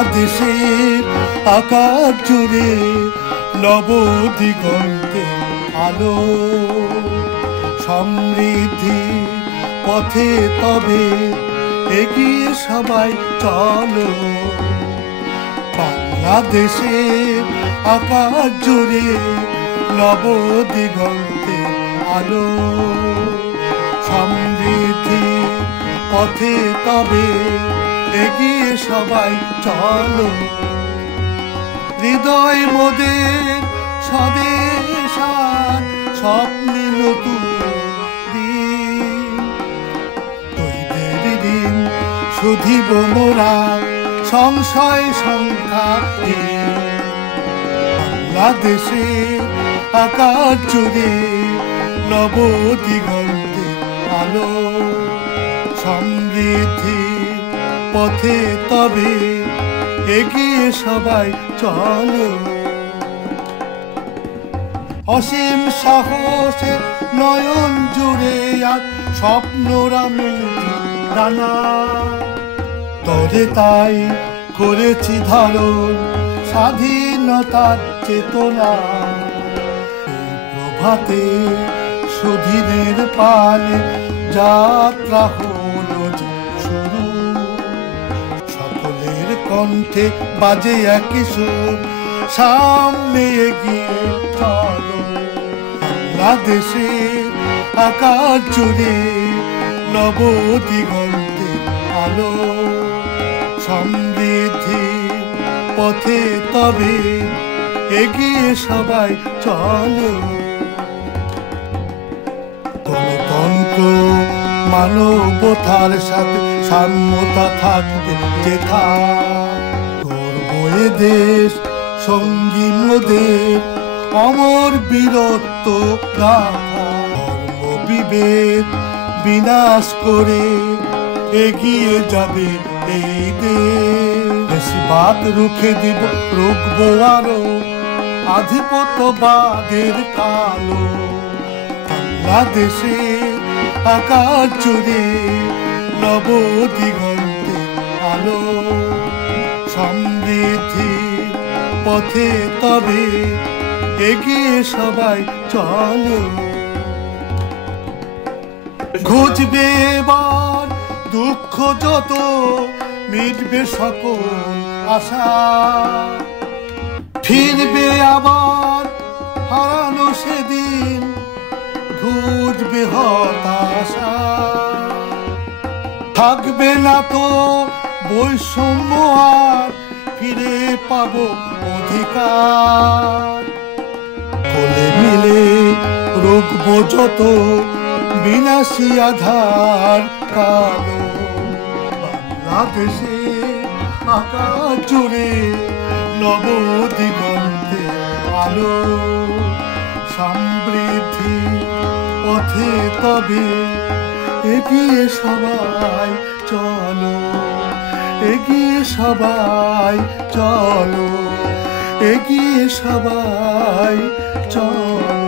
বাংলাদেশের আকাশ জুড়ে নবদিগন্তে আলো, সমৃদ্ধি পথে তবে এগিয়ে সবাই চলো। বাংলাদেশের আকাশ জুড়ে নবদিগন্তে আলো, সমৃদ্ধি পথে তবে এগিয়ে সবাই চলো। হৃদয় মোদের স্বদেশ আর স্বপ্নে নতুন দিন, তৈদের দিন শুধিব মোরা সংশয় সংখ্যাহীন। বাংলাদেশের আকাশ জুড়ে নবদিগন্তে আলো, সমৃদ্ধি পথে তবে এগিয়ে সবাই চলো। অসীম সাহসে নয়ন জুড়ে আর স্বপ্নরা মেলে ডানা, তরে তাই করেছি ধারণ স্বাধীনতার চেতনা। এই প্রভাতে সুদিনের পালে যাত্রা হলো শুরু, সকলের কণ্ঠে বাজে একই সুর, সামনে এগিয়ে চলো। বাংলাদেশের আকাশ জুড়ে নবদিগন্তে আলো, সমৃদ্ধি পথে তবে এগিয়ে সবাই চলো। গণতন্ত্র মানবতার সাথে সাম্যতা থাকবে যেথা, গর্ব এ দেশ সঙ্গী মোদের অমর বীরত্ব গাথা। ধর্ম বিভেদ বিনাশ করে এগিয়ে যাবে এই দেশ, বাদ রুখে দিব রুখবো আরো আধিপত্যবাদের কালো। বাংলাদেশের আকাশ জুড়ে নবদিগন্তে আলো, সমৃদ্ধি পথে তবে এগিয়ে সবাই চলো। ঘুচবে এবার দুঃখ যত, মিটবে সকল আশা, ফিরবে আবার হারানো সেদিন, ঘুচবে হতাশা। থাকবে না তো বৈষম্য আর, ফিরে পাবো অধিকার। কোলে মিলে রুখবো যত বিনাশী আধার কালো। বাংলাদেশে আকাশ জুড়ে নবদিগন্তে আলো, সমৃদ্ধি পথে তবে এগিয়ে সবাই চলো। এগিয়ে সবাই চলো, এগিয়ে সবাই চলো।